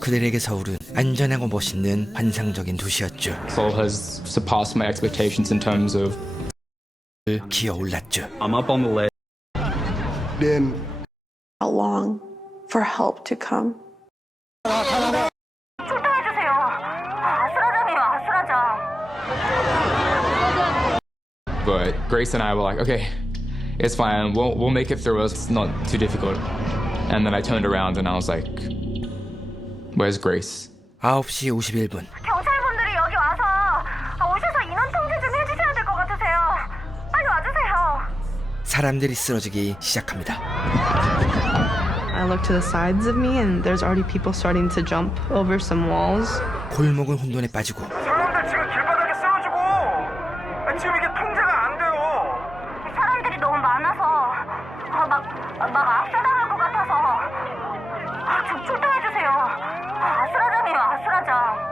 그들에게 서울은 안전하고 멋있는 환상적인 도시였죠. Seoul has surpassed my expectations in terms of 기어 올랐죠. I'm up on the ledge. How long for help to come? 출동해주세요. 아수라장이에요, 아수라장. but Grace and I were like, okay, it's fine. We'll make it through. It's not too difficult. And then I turned around and I was like, where's Grace? 9시 51분. 경찰분들이 여기 와서 오셔서 인원 통제 좀 해주셔야 될 것 같으세요. 빨리 와주세요. 사람들이 쓰러지기 시작합니다. I look to the sides of me and there's already people starting to jump over some walls. 골목은 혼돈에 빠지고 사람들 지금 길바닥에 쓰러지고 지금 이게 통제가 안 돼요. 사람들이 너무 많아서 막 압사당할 것 같아서 좀 출동해주세요. 아수라장이에요, 아수라장.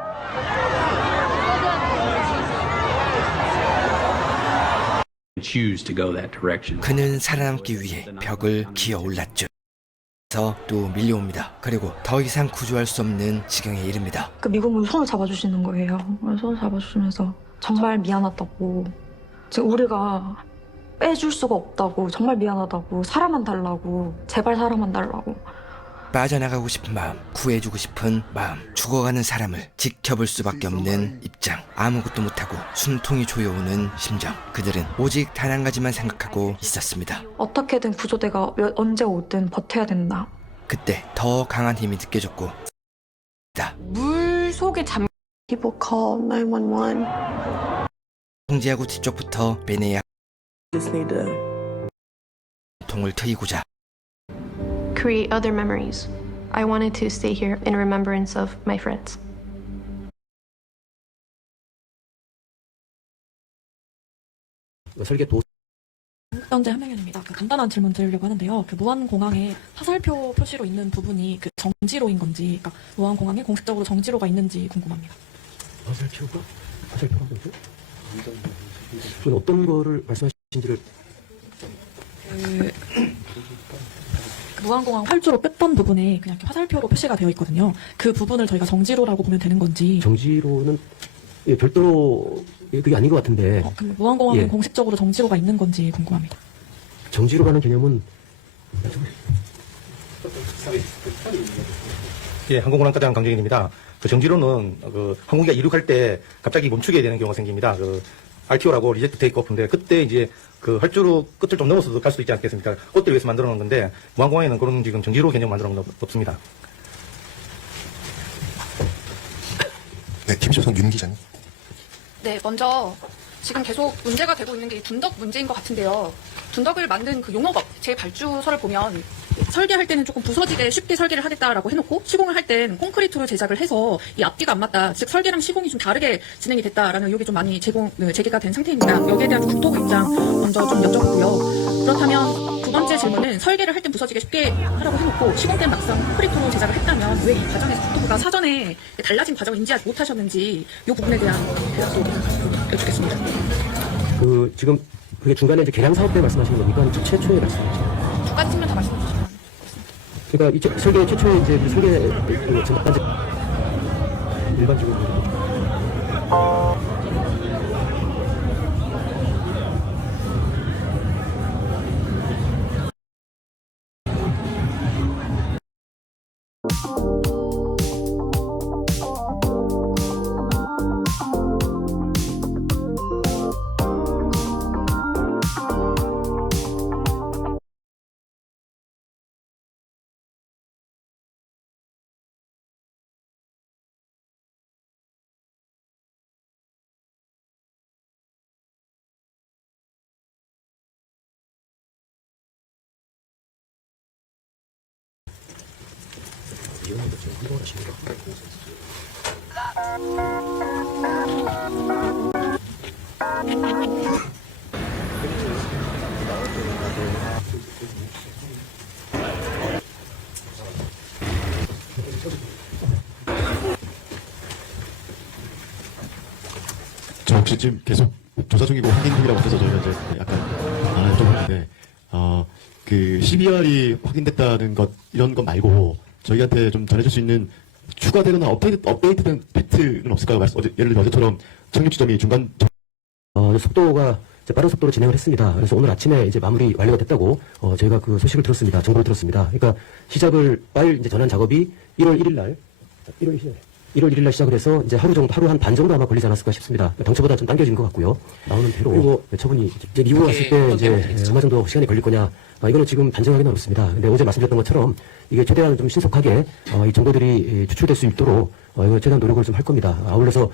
Choose to go that direction. 그는 살아남기 위해 벽을 기어 올랐죠. 그래서 또 밀려옵니다. 그리고 더 이상 구조할 수 없는 지경에 이릅니다. 그 미국은 손을 잡아주시는 거예요. 손을 잡아주시면서 정말 미안하다고, 지금 우리가 빼줄 수가 없다고, 정말 미안하다고, 사람만 달라고, 제발 사람만 달라고. 빠져나가고 싶은 마음, 구해주고 싶은 마음, 죽어가는 사람을 지켜볼 수밖에 없는 입장, 아무것도 못하고 숨통이 조여오는 심정. 그들은 오직 단 한 가지만 생각하고 있었습니다. 어떻게든 구조대가 언제 오든 버텨야 된다. 그때 더 강한 힘이 느껴졌고 물 속에 잠. People call 911. 통제하고 뒤쪽부터 베네야 통을 트이고자 create other memories. I wanted to stay here in remembrance of my friends. 현재 한명현입니다. 간단한 질문 드리려고 하는데요. 무안공항에 화살표 표시로 있는 부분이 정지로인 건지, 그러니까 무안공항에 공식적으로 정지로가 있는지 궁금합니다. 화살표가 뭐죠? 그건 어떤 거를 말씀하신지를. 무안공항 활주로 뺐던 부분에 그냥 이렇게 화살표로 표시가 되어 있거든요. 그 부분을 저희가 정지로라고 보면 되는 건지. 정지로는 별도로 그게 아닌 것 같은데. 그럼 무안공항에 공식적으로 정지로가 있는 건지 궁금합니다. 정지로라는 개념은 항공운항과장 강정일입니다. 그 정지로는 항공기가 이륙할 때 갑자기 멈추게 되는 경우가 생깁니다. RTO라고 리젝트 테이크오프인데 그때 이제 활주로 끝을 좀 넘어서도 갈 수도 있지 않겠습니까? 그것들 위해서 만들어 놓은 건데 무항공항에는 그런 지금 정지로 개념 만들어 놓은 건 없습니다. 네, TV조선 윤 기자님. 네, 먼저 지금 계속 문제가 되고 있는 게 둔덕 문제인 것 같은데요. 둔덕을 만든 그 용어가 제 발주서를 보면 설계할 때는 조금 부서지게 쉽게 설계를 하겠다라고 해놓고 시공을 할 땐 콘크리트로 제작을 해서 이 앞뒤가 안 맞다. 즉 설계랑 시공이 좀 다르게 진행이 됐다라는 의혹이 좀 많이 제기가 된 상태입니다. 여기에 대한 국토부 입장 먼저 좀 여쭤보고요. 그렇다면 두 번째 질문은 설계를 할 땐 부서지게 쉽게 하라고 해놓고 시공 때는 막상 콘크리트로 제작을 했다면 왜 이 과정에서 국토부가 사전에 달라진 과정을 인지하지 못하셨는지 이 부분에 대한 대답도 여쭙겠습니다. 지금 그게 중간에 이제 개량 사업 때 말씀하시는 겁니까? 아니면 최초의 말씀이죠? 두 가지 측면 다 말씀해 주시면. 그러니까 이 설계 최초의 이제 설계 일반적으로. 이런 것도 지금 한동안 하시는 것 저 혹시 지금 계속 조사 중이고 확인 중이라고 해서 저희가 이제 약간 좀 했는데 그 CBR이 확인됐다는 것 이런 것 말고 저희한테 좀 전해줄 수 있는 추가되거나 업데이트된 팩트는 없을까요? 예를 들어 어제처럼 착륙 지점이 중간 속도가 이제 빠른 속도로 진행을 했습니다. 그래서 오늘 아침에 이제 마무리 완료가 됐다고 저희가 그 소식을 들었습니다. 정보를 들었습니다. 그러니까 시작을 파일 이제 전환 작업이 1월 1일 날 1월 1일 날 시작을 해서 이제 하루 한 반 정도 아마 걸리지 않았을까 싶습니다. 당초보다 좀 당겨진 것 같고요. 나오는 대로 그리고 처분이 이제 미국 왔을 때 이제 얼마 정도 시간이 걸릴 거냐 이거는 지금 단정하기는 어렵습니다. 근데 어제 말씀드렸던 것처럼 이게 최대한 좀 신속하게 이 정보들이 추출될 수 있도록 이거 최대한 노력을 좀 할 겁니다. 아울러서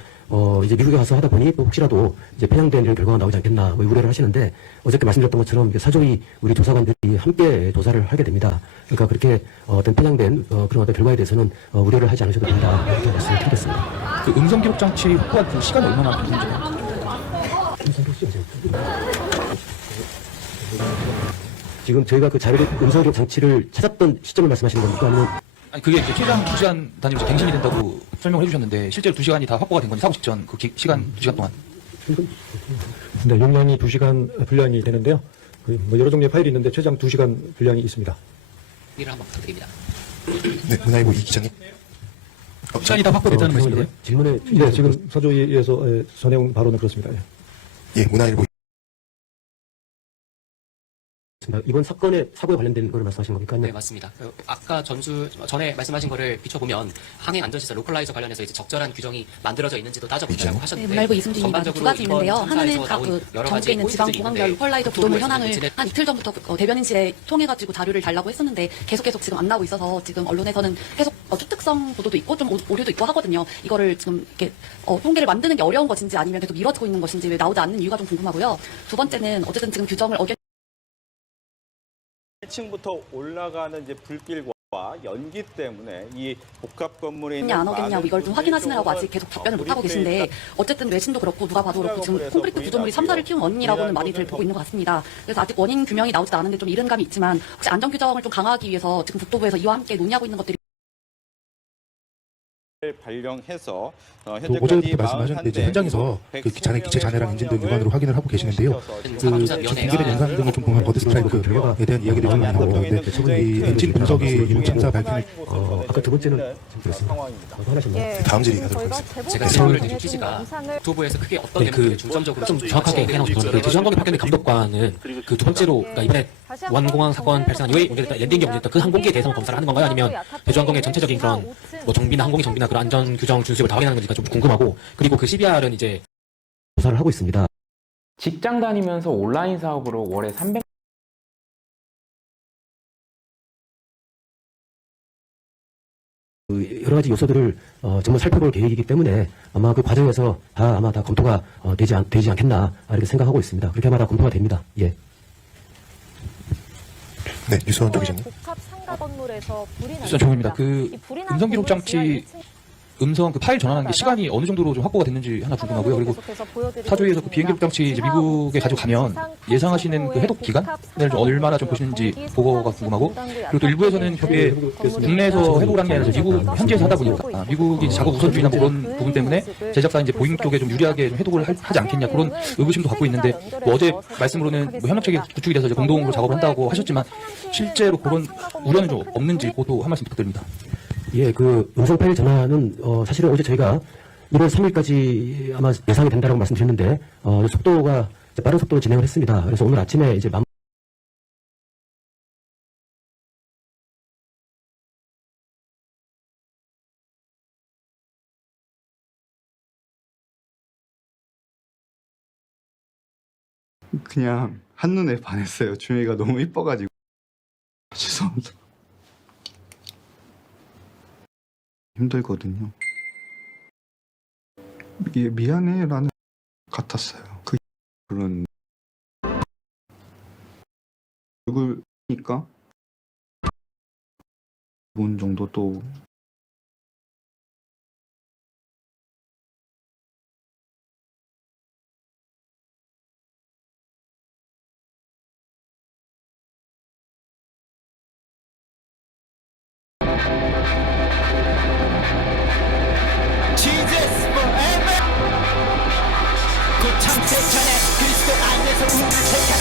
이제 미국에 가서 하다 보니 또 혹시라도 이제 편향된 이런 결과가 나오지 않겠나 우려를 하시는데 어저께 말씀드렸던 것처럼 사조이 우리 조사관들이 함께 조사를 하게 됩니다. 그러니까 그렇게 어떤 편향된 그런 어떤 결과에 대해서는 우려를 하지 않으셔도 된다 이렇게 말씀을 드리겠습니다. 그 음성 기록 장치 확보한 그 시간이 얼마나 걸리는지. 지금 저희가 그 자료 음성 기록 장치를 찾았던 시점을 말씀하시는 겁니까? 아니면 아니 그게 이제 최장 2시간 단위로 갱신이 된다고 설명을 해주셨는데 실제로 2시간이 다 확보가 된 건지 사고 직전 그 시간 2시간 동안. 네, 용량이 2시간 분량이 되는데요. 뭐 여러 종류의 파일이 있는데 최장 2시간 분량이 있습니다. 이를 한번 부탁드립니다. 네, 문화일보 이 기자님. 시간이 다 확보됐다는 말씀이세요? 질문에 네, 지금 사조위에서 전해온 바로는 그렇습니다. 예, 문화일보. 이번 사고에 관련된 거를 말씀하신 겁니까? 네, 맞습니다. 아까 전에 말씀하신 거를 비춰보면 항행 안전시설 로컬라이저 관련해서 이제 적절한 규정이 만들어져 있는지도 따져보자고 하셨는데 문화일보 이승진입니다. 두 가지 있는데요. 하나는 각 전국에 있는 지방 공항별 로컬라이저 구조물 현황을 한 이틀 전부터 대변인실에 통해가지고 자료를 달라고 했었는데 계속 지금 안 나오고 있어서 지금 언론에서는 계속 추측성 보도도 있고 좀 오류도 있고 하거든요. 이거를 지금 이렇게 통계를 만드는 게 어려운 것인지 아니면 계속 미뤄지고 있는 것인지 왜 나오지 않는 이유가 좀 궁금하고요. 두 번째는 어쨌든 지금 규정을 1층부터 올라가는 이제 불길과 연기 때문에 이 복합 건물에 있는 안 오겠냐고 이걸 좀 확인하시느라고 아직 계속 답변을 못 하고 계신데 어쨌든 외신도 그렇고 누가 봐도 그렇고 지금 콘크리트 구조물이 참사를 키운 원인이라고는 많이들 보고 있는 것 같습니다. 그래서 아직 원인 규명이 나오지도 않은데 좀 이른 감이 있지만 혹시 안전 규정을 좀 강화하기 위해서 지금 국토부에서 이와 함께 논의하고 있는 것들이 발령해서 어제부터 말씀하셨는데 이제 현장에서 그 기체 잔해랑 엔진 등 육안으로 확인을 하고 계시는데요. 그 공개된 영상 등을 좀 보면 버드 스트라이크에 대한 이야기들이 좀 많이 나오는데 이 엔진 분석이 이용 참사 밝힌 아까 두 번째는 네, 다음 질의 하도록 하겠습니다. 제가 질문을 드린 취지가 국토부에서 크게 어떤 내용들을 중점적으로 좀 정확하게 해놓은 그 제주항공의 파견된 감독관은 그 두 번째로 그러니까 이번에 원공항 사건 발생한 이후에 문제됐던 랜딩기 문제됐던 그 항공기에 대해서 검사를 하는 건가요? 아니면 제주항공의 전체적인 그런 뭐 정비나 항공의 정비나 그런 안전 규정 준수를 다 확인하는 건지가 좀 궁금하고 그리고 그 CBR은 이제 조사를 하고 있습니다. 직장 다니면서 온라인 사업으로 월에 300 여러 가지 요소들을 정말 살펴볼 계획이기 때문에 아마 그 과정에서 다 검토가 되지 않겠나 이렇게 생각하고 있습니다. 그렇게 아마 다 검토가 됩니다. 예. 네, 유수원 조 기자님. 복합 상가 건물에서 불이 수산 종입니다. 그 음성 기록 장치 음성 그 파일 전환하는 게 시간이 어느 정도로 좀 확보가 됐는지 하나 궁금하고요. 그리고 사조위에서 그 비행 기록 장치 이제 미국에 가지고 가면 예상하시는 그 해독 기간을 좀 얼마나 좀 보시는지 보고가 궁금하고 그리고 또 일부에서는 그게 국내에서 해독을 하는 게 아니라 미국 현지에서 하다 보니까 미국이 작업 우선주의나 뭐 그런 부분 때문에 제작사 이제 보잉 쪽에 좀 유리하게 좀 해독을 하지 않겠냐 그런 의구심도 갖고 있는데 뭐 어제 말씀으로는 뭐 협력체계 구축이 돼서 이제 공동으로 작업을 한다고 하셨지만 실제로 그런 우려는 좀 없는지 그것도 한 말씀 부탁드립니다. 예, 그 음성 파일 전환은 사실은 어제 저희가 1월 3일까지 아마 예상이 된다고 말씀드렸는데 속도가 빠른 속도로 진행을 했습니다. 그래서 오늘 아침에 이제 그냥 한눈에 반했어요. 주미가 너무 이뻐가지고. 죄송합니다. 힘들거든요. 이게 미안해라는 같았어요. 그런 얼굴이니까 기분 정도 또